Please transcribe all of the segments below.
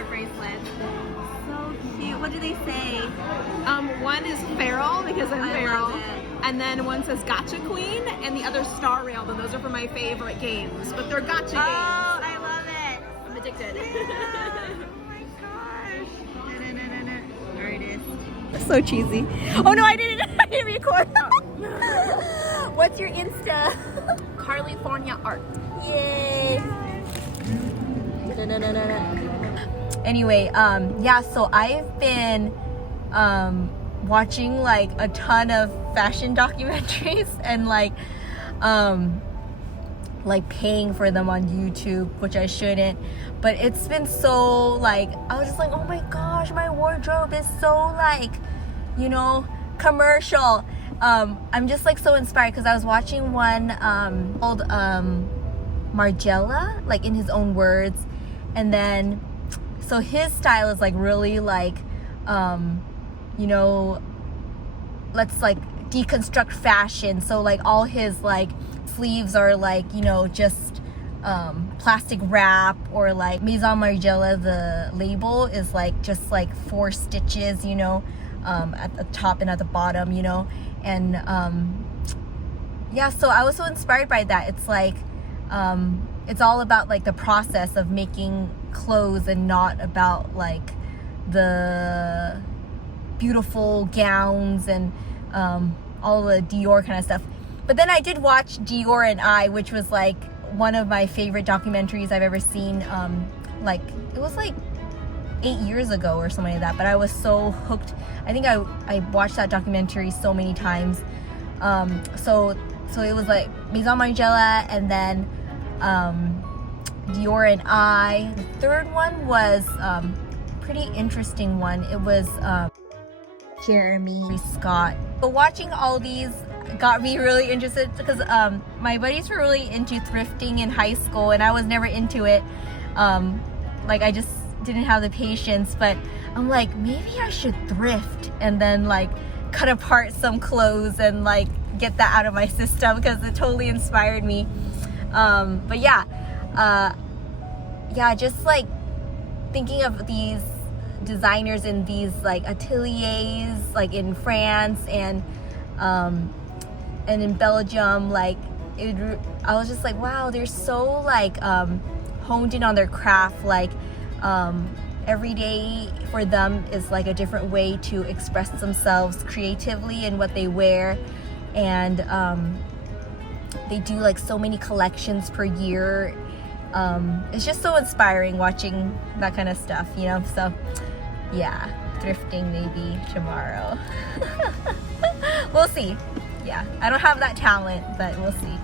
heart bracelet. So cute. What do they say? One is feral because I'm feral. love it. And then one says Gotcha Queen, and the other Star Railed, and those are for my favorite games. But they're gotcha games. I love it. I'm addicted. Oh my gosh. There it is. So cheesy. Oh no, I didn't record. What's your Insta? California art. Yay. Anyway, yeah, so I've been watching like a ton of fashion documentaries and like paying for them on YouTube, which I shouldn't, but it's been so like, I was just like, oh my gosh, my wardrobe is so like, you know, commercial. I'm just like so inspired because I was watching one called Margiela, like in his own words, and then so his style is like really like you know, let's like deconstruct fashion. So like all his like sleeves are like, you know, just plastic wrap, or like Maison Margiela, the label is like just like 4 stitches, you know, at the top and at the bottom, you know. And yeah, so I was so inspired by that. It's like it's all about like the process of making clothes and not about like the beautiful gowns and all the Dior kind of stuff. But then I did watch Dior and I, which was like one of my favorite documentaries I've ever seen. Like it was like 8 years ago or something like that, but I was so hooked. I think I watched that documentary so many times. So it was like Maison Margiela, and then Dior and I. The third one was pretty interesting one. It was Jeremy Scott. But watching all these got me really interested because my buddies were really into thrifting in high school, and I was never into it. Like I just didn't have the patience, but I'm like, maybe I should thrift and then like cut apart some clothes and like get that out of my system, because it totally inspired me. But yeah, just like thinking of these designers in these like ateliers like in France and in Belgium, like I was just like, wow, they're so like honed in on their craft. Like every day for them is like a different way to express themselves creatively in what they wear, and they do like so many collections per year. It's just so inspiring watching that kind of stuff, you know. So yeah, thrifting maybe tomorrow. We'll see. Yeah, I don't have that talent, but we'll see.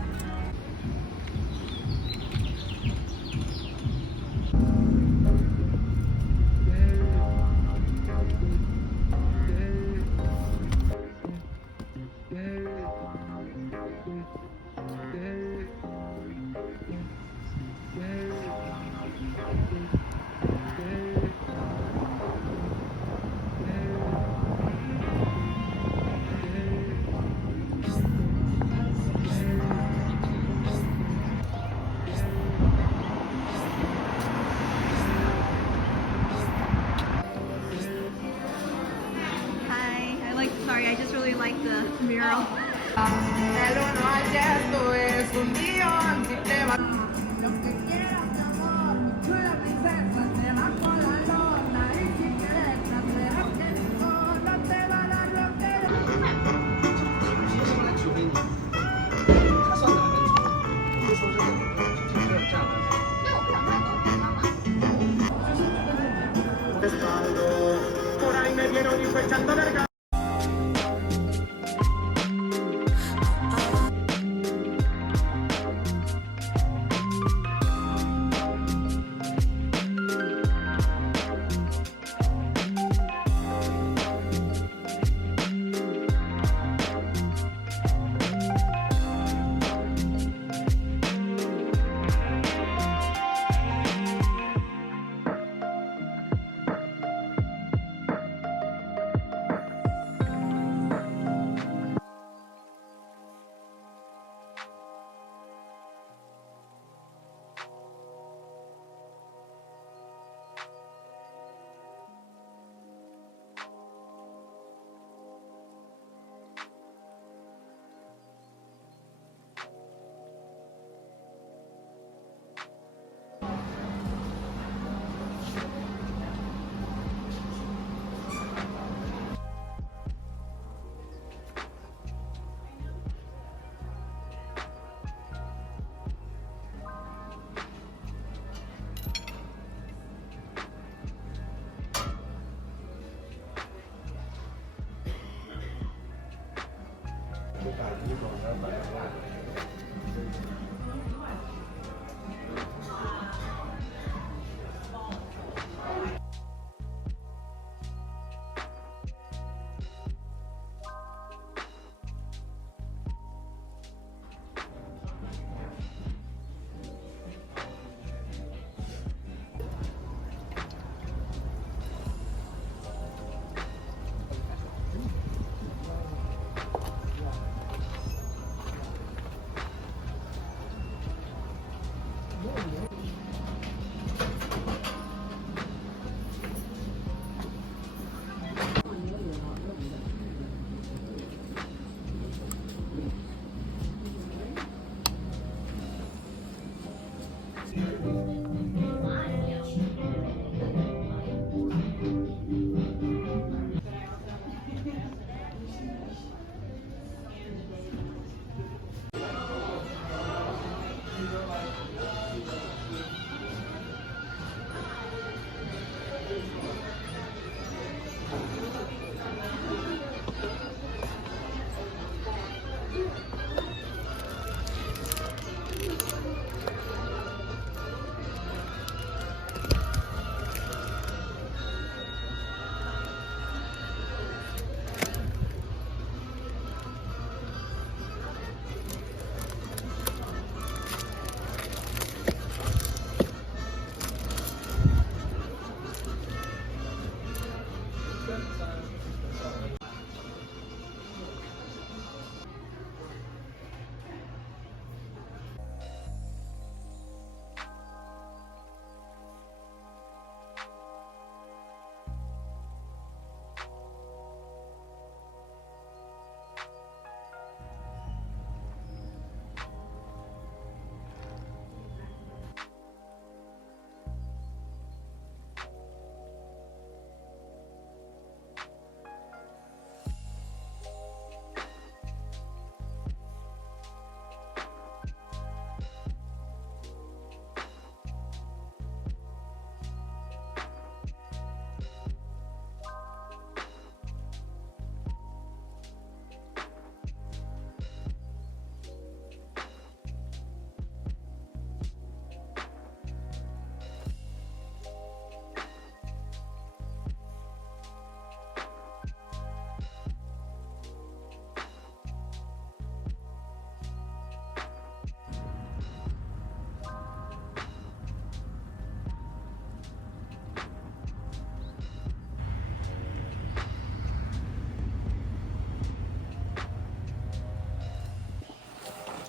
Sorry, I just really like the mural.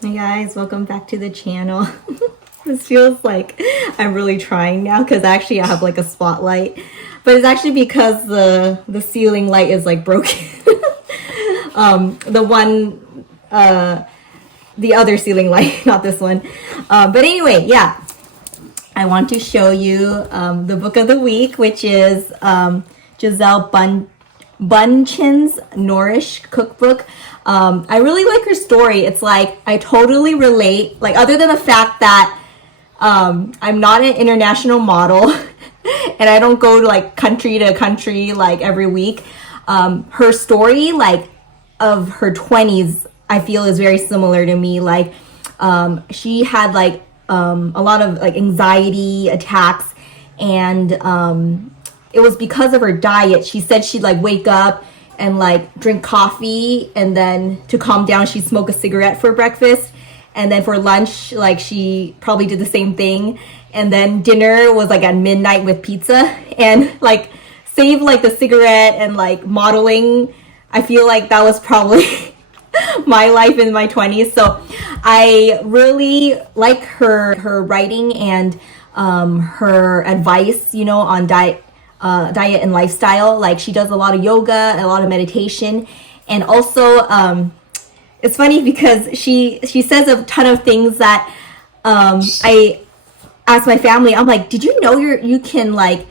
Hey guys, welcome back to the channel. This feels like I'm really trying now because actually I have like a spotlight, but it's actually because the ceiling light is like broken. The other ceiling light, not this one. But anyway, yeah, I want to show you the book of the week, which is Giselle Bundchen's Nourish cookbook. I really like her story. It's like I totally relate, like other than the fact that I'm not an international model and I don't go to like country to country like every week. Her story, like of her 20s, I feel is very similar to me. Like she had like a lot of like anxiety attacks, and it was because of her diet. She said she'd like wake up and like drink coffee, and then to calm down she'd smoke a cigarette for breakfast, and then for lunch like she probably did the same thing, and then dinner was like at midnight with pizza. And like save like the cigarette and like modeling, I feel like that was probably my life in my 20s. So I really like her writing and her advice, you know, on diet and lifestyle. Like she does a lot of yoga, a lot of meditation, and also it's funny because she says a ton of things that I asked my family. I'm like, did you know you can like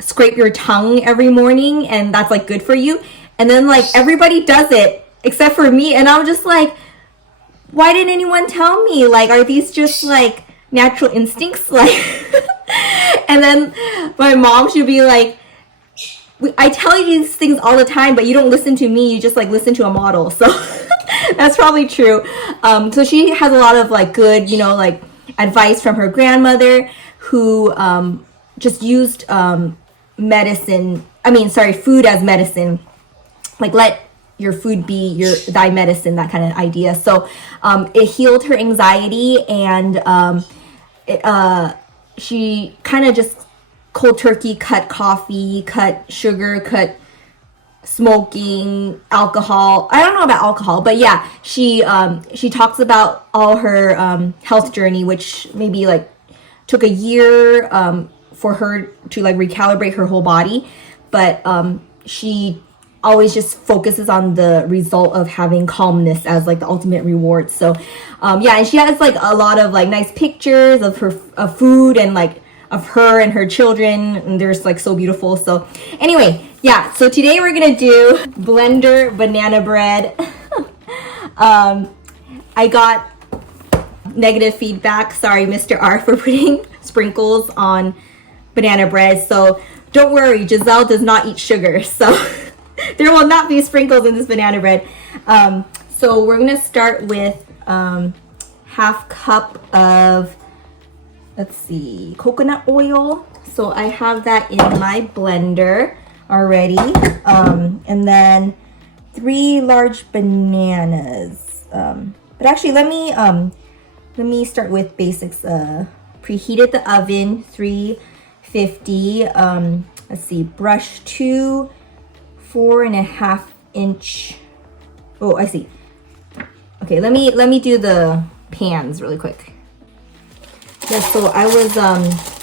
scrape your tongue every morning and that's like good for you? And then like everybody does it except for me, and I'm just like, why didn't anyone tell me? Like, are these just like natural instincts? Like and then my mom should be like, I tell you these things all the time, but you don't listen to me, you just like listen to a model. So that's probably true. So she has a lot of like good, you know, like advice from her grandmother, who just used food as medicine. Like let your food be thy medicine, that kind of idea. So it healed her anxiety, and she kind of just cold turkey cut coffee, cut sugar, cut smoking, alcohol. I don't know about alcohol, but yeah, she talks about all her health journey, which maybe like took a year for her to like recalibrate her whole body, but she always just focuses on the result of having calmness as like the ultimate reward. So yeah, and she has like a lot of like nice pictures of her food and like of her and her children, and they're just like so beautiful. So anyway, yeah, so today we're gonna do blender banana bread. I got negative feedback, sorry Mr. R, for putting sprinkles on banana bread. So don't worry, Giselle does not eat sugar, so there will not be sprinkles in this banana bread. So we're gonna start with half cup of, let's see, coconut oil. So I have that in my blender already. And then 3 large bananas. But actually, let me start with basics. Preheated the oven, 350. Let's see, brush 2 4.5 inch. Oh, I see. Okay, let me do the pans really quick. Yeah, so I was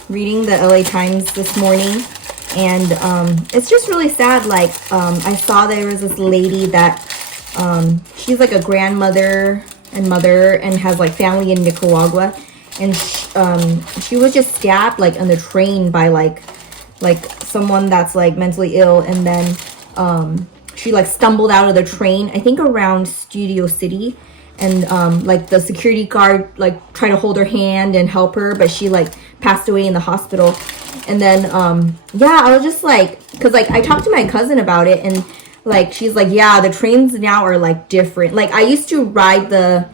reading the LA Times this morning, and it's just really sad. Like I saw there was this lady that she's like a grandmother and mother and has like family in Nicaragua, and she was just stabbed like on the train by like someone that's like mentally ill, and then she like stumbled out of the train, I think around Studio City, and like the security guard like tried to hold her hand and help her, but she like passed away in the hospital. And then yeah, I was just like, because like I talked to my cousin about it, and like she's like, yeah, the trains now are like different. Like I used to ride the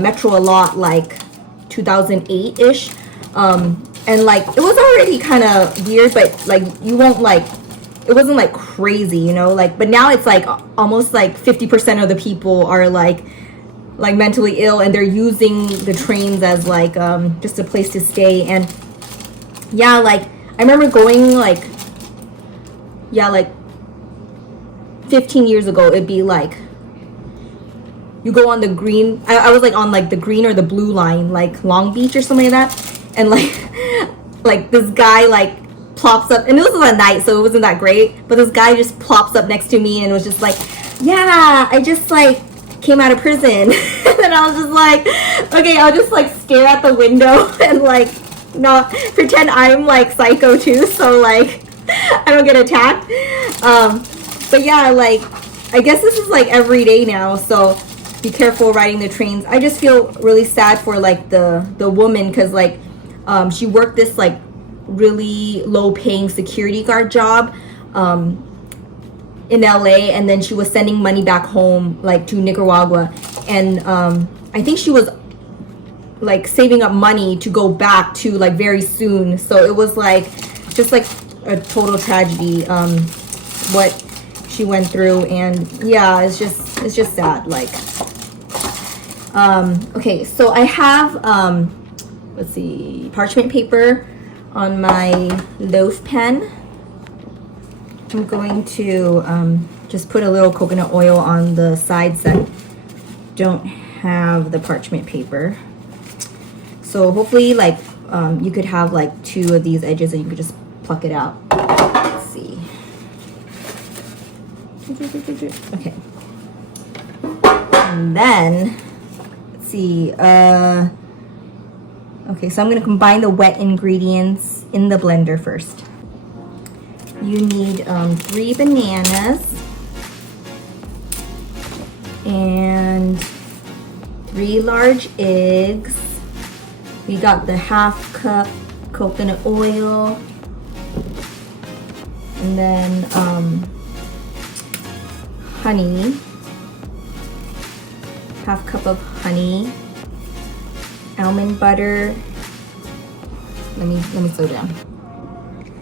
metro a lot, like 2008-ish, and like it was already kind of weird, but like you won't like, it wasn't like crazy, you know, like, but now it's like almost like 50% of the people are like mentally ill, and they're using the trains as like just a place to stay. And yeah, like I remember going like, yeah, like 15 years ago, it'd be like you go on the green. I was like on like the green or the blue line, like Long Beach or something like that, and like like this guy like plops up, and it was at night, so it wasn't that great, but this guy just plops up next to me and was just like, yeah, I just like came out of prison. And I was just like, okay, I'll just like stare at the window and like not pretend I'm like psycho too, so like I don't get attacked. But yeah, like I guess this is like every day now, so be careful riding the trains. I just feel really sad for like the woman, because like she worked this like really low paying security guard job in LA, and then she was sending money back home like to Nicaragua, and I think she was like saving up money to go back to like very soon. So it was like just like a total tragedy what she went through, and yeah, it's just sad. Like okay, so I have let's see, parchment paper on my loaf pan. I'm going to just put a little coconut oil on the sides that don't have the parchment paper. So hopefully like you could have like 2 of these edges and you could just pluck it out. Let's see. Okay. And then, let's see. Okay, so I'm going to combine the wet ingredients in the blender first. You need 3 bananas and 3 large eggs. We got the 1/2 cup coconut oil, and then honey, 1/2 cup of honey, almond butter. Let me slow down.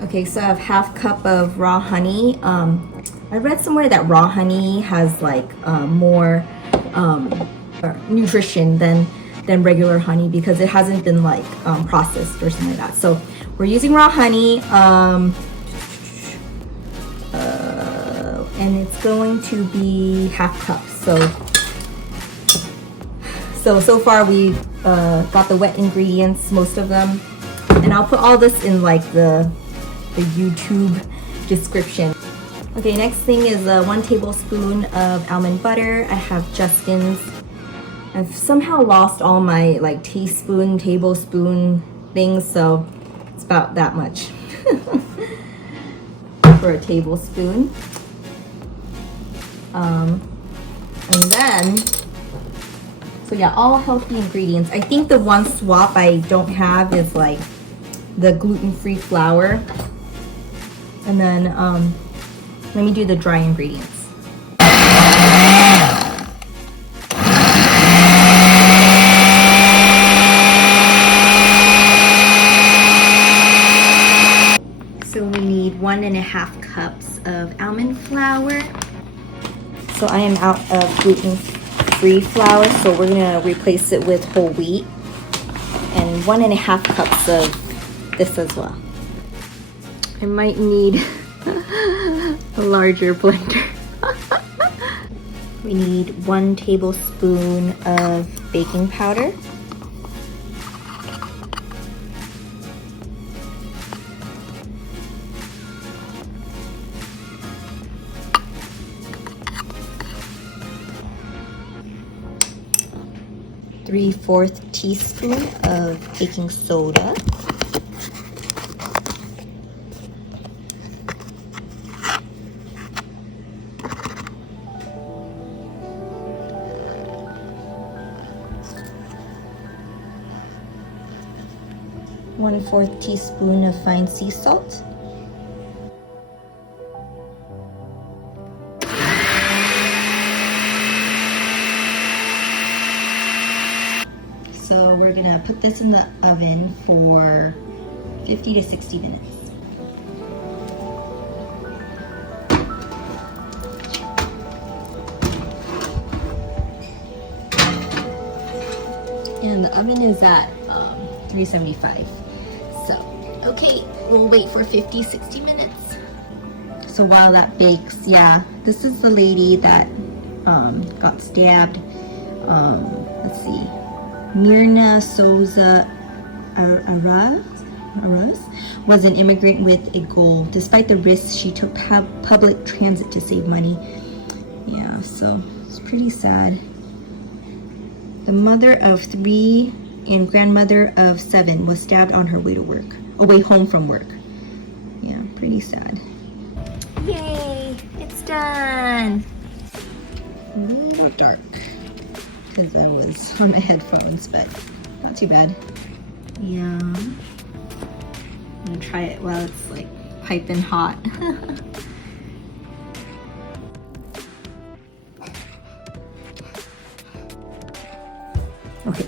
Okay, so I have 1/2 cup of raw honey. I read somewhere that raw honey has like more nutrition than regular honey, because it hasn't been like processed or something like that. So we're using raw honey, and it's going to be 1/2 cup. So far we've got the wet ingredients, most of them, and I'll put all this in like the YouTube description. Okay, next thing is 1 tablespoon of almond butter. I have Justin's. I've somehow lost all my like teaspoon, tablespoon things, so it's about that much for a tablespoon. And then, so yeah, all healthy ingredients. I think the one swap I don't have is like the gluten-free flour. And then let me do the dry ingredients. So we need 1.5 cups of almond flour. So I am out of gluten-free flour, so we're gonna replace it with whole wheat, and 1.5 cups of this as well. I might need a larger blender. We need 1 tablespoon of baking powder. Three-fourths teaspoon of baking soda. One-fourth teaspoon of fine sea salt. So we're gonna put this in the oven for 50 to 60 minutes. And the oven is at 375. So, okay, we'll wait for 50, 60 minutes. So while that bakes, yeah, this is the lady that got stabbed let's see, Myrna Souza Arras was an immigrant with a goal. Despite the risks, she took public transit to save money. Yeah, so it's pretty sad. The mother of 3 and grandmother of 7 was stabbed on her way home from work. Yeah, pretty sad. Yay, it's done. A little more dark because I was on my headphones, but not too bad. Yeah, I'm gonna try it while it's like piping hot. Okay.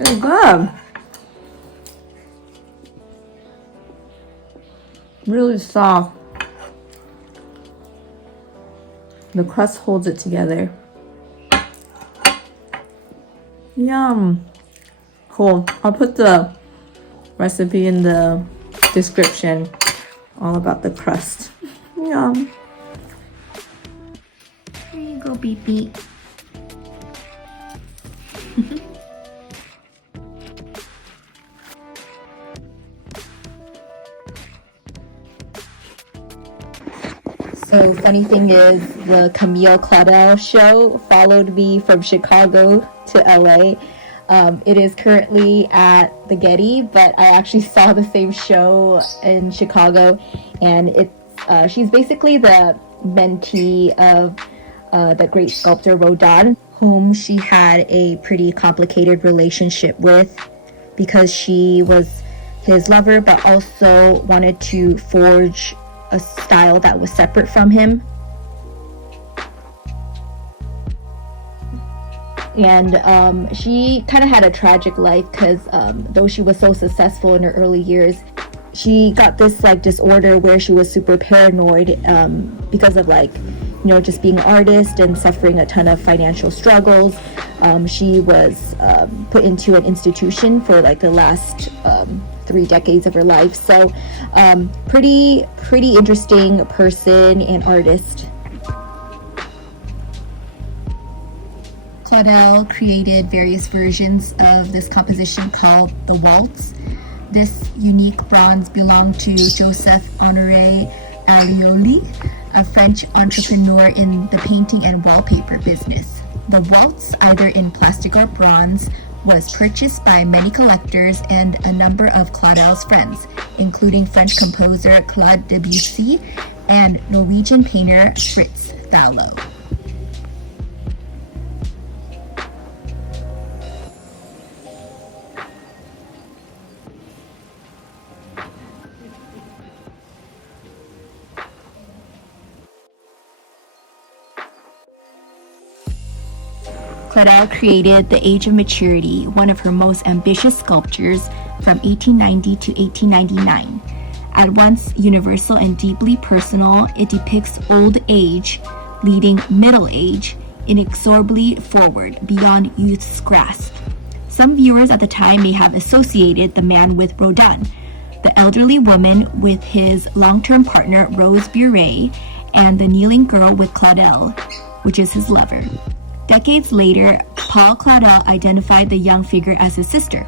It's good. Really soft. The crust holds it together. Yum. Cool. I'll put the recipe in the description, all about the crust. Yum. There you go, Beep Beep. So funny thing is, the Camille Claudel show followed me from Chicago to LA. It is currently at the Getty, but I actually saw the same show in Chicago, and she's basically the mentee of the great sculptor Rodin, whom she had a pretty complicated relationship with because she was his lover, but also wanted to forge a style that was separate from him. And she kind of had a tragic life because though she was so successful in her early years, she got this like disorder where she was super paranoid because of just being an artist and suffering a ton of financial struggles. She was put into an institution for like the last 3 decades of her life. So pretty interesting person and artist. Claudel created various versions of this composition called the Waltz. This unique bronze belonged to Joseph Honoré Alioli, a French entrepreneur in the painting and wallpaper business. The Waltz, either in plastic or bronze, was purchased by many collectors and a number of Claudel's friends, including French composer Claude Debussy and Norwegian painter Fritz Thaulow. Claudel created The Age of Maturity, one of her most ambitious sculptures from 1890 to 1899. At once universal and deeply personal, it depicts old age, leading middle age, inexorably forward, beyond youth's grasp. Some viewers at the time may have associated the man with Rodin, the elderly woman with his long-term partner Rose Buret, and the kneeling girl with Claudel, which is his lover. Decades later, Paul Claudel identified the young figure as his sister.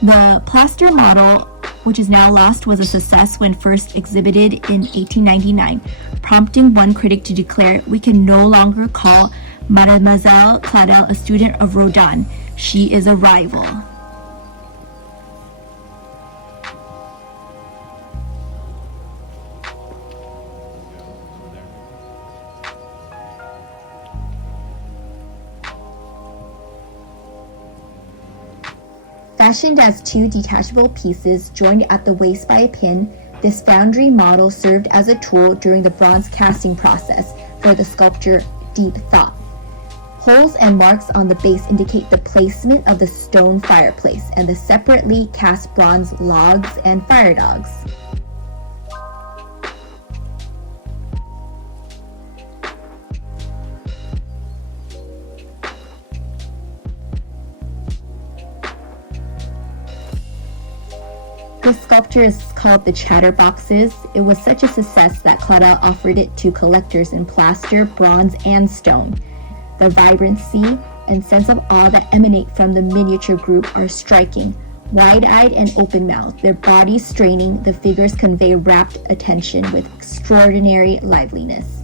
The plaster model, which is now lost, was a success when first exhibited in 1899, prompting one critic to declare, "We can no longer call Mademoiselle Claudel a student of Rodin. She is a rival." Fashioned as 2 detachable pieces joined at the waist by a pin, this foundry model served as a tool during the bronze casting process for the sculpture Deep Thought. Holes and marks on the base indicate the placement of the stone fireplace and the separately cast bronze logs and fire dogs. This sculpture is called the Chatterboxes. It was such a success that Claudel offered it to collectors in plaster, bronze, and stone. The vibrancy and sense of awe that emanate from the miniature group are striking. Wide-eyed and open-mouthed, their bodies straining, the figures convey rapt attention with extraordinary liveliness.